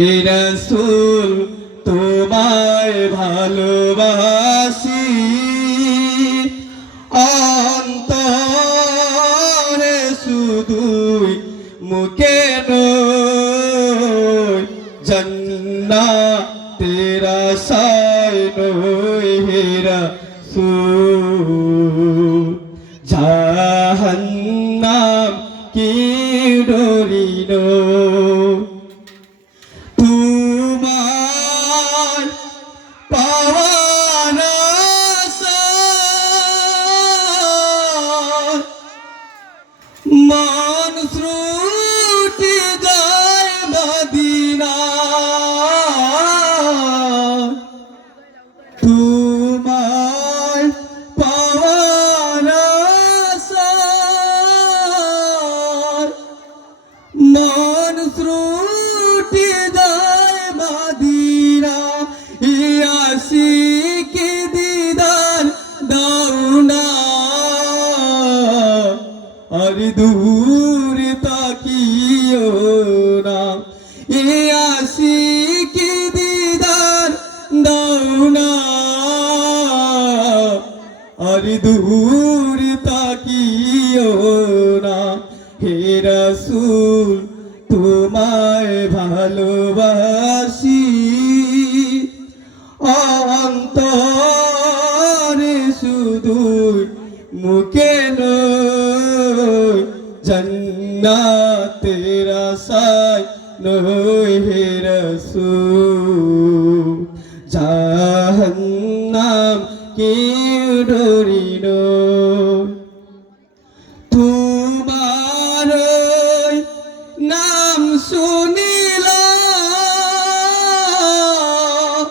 রাসূল তোমায় ভালোবাসি অন্তরে শুধুই মুখে নয় জান্নাতের আশায় নয় হে রাসূল জাহান্নাম কি ডরি নয় তোমার পাওয়ার আশায় মন ছুটে যায় মদিনায় তোমার পাওয়ার আশায় মন ছুটে যায় মদিনা আশিকি দিদার দাও না আর দূর তাকিও না আশিকি দিদার দাও না আর দূর তাকিও না হে রাসূল তোমায় ভালোবাসি অন্তরে শুধুই মুখে নয় জান্নাতের আশায় নয় হে রাসূল জাহান্নাম কি ডরি নয় তোমার নাম শুনিলাম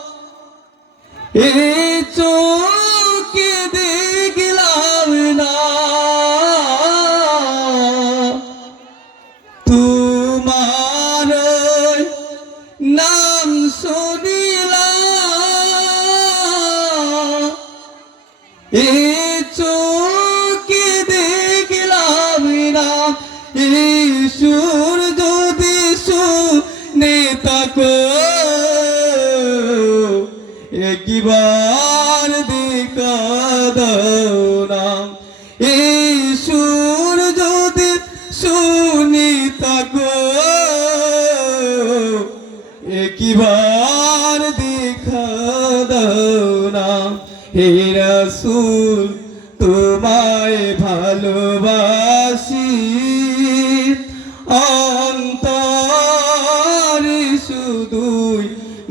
এই চোখে দেখলাম না তোমার নাম শুনিলাম এই চোখে দেখলাম না ঈশ্বর যদি শুনে থাকো একবার দেখা দাও না ঈশ্বর যদি শুনে থাকো একবার দেখা দাও না হে রাসূল তোমায় ভালোবাসি অন্তরে শুধুই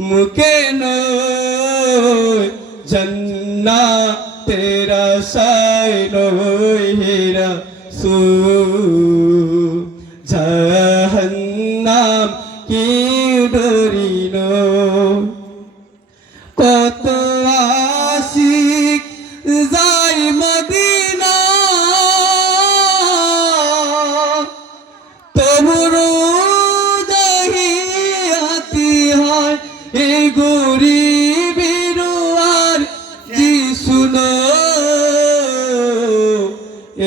মুখে নয় জান্নাতের আশায় নয় হে রাসূল জাহান্নাম কি ডরি নয় কত আশিক যায় মদিনা তবুর দাহিয়াতি হয় এই গরিবের আর যিশুনো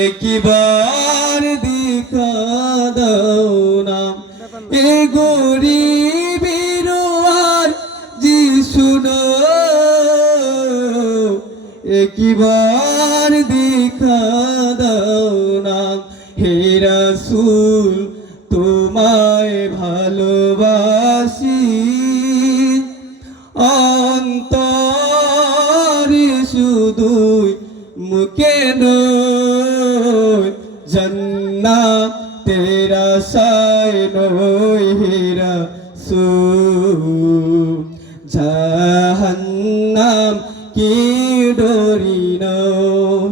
একবার দেখা দাও না এই গরিবের আর যিশুনো একবার দেখা দাও না হে রাসূল তোমায় ভালোবাসি অন্তরে শুধুই মুখে নয় জান্নাতের আশায় নয় হে রাসূল জাহান্নাম কি ডরি নয়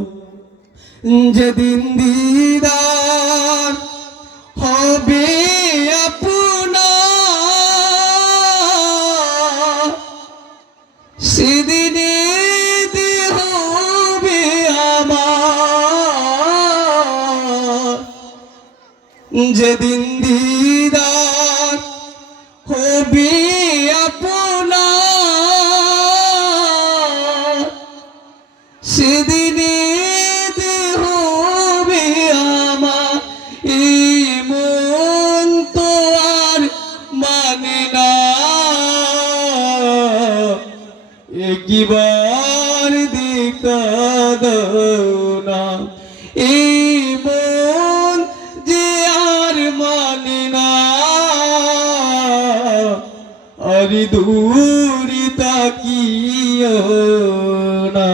যেদিন দিদার হবে আপনার সেদিনে দেহ হবে আমার যেদিন দিদার হবে আপনার সেদিনে দেহ হবে আমার এই মন তো আর মানে না একবার দেখা দাও না, এই মন যে আর মানে না, আর দূরে তাকিও না।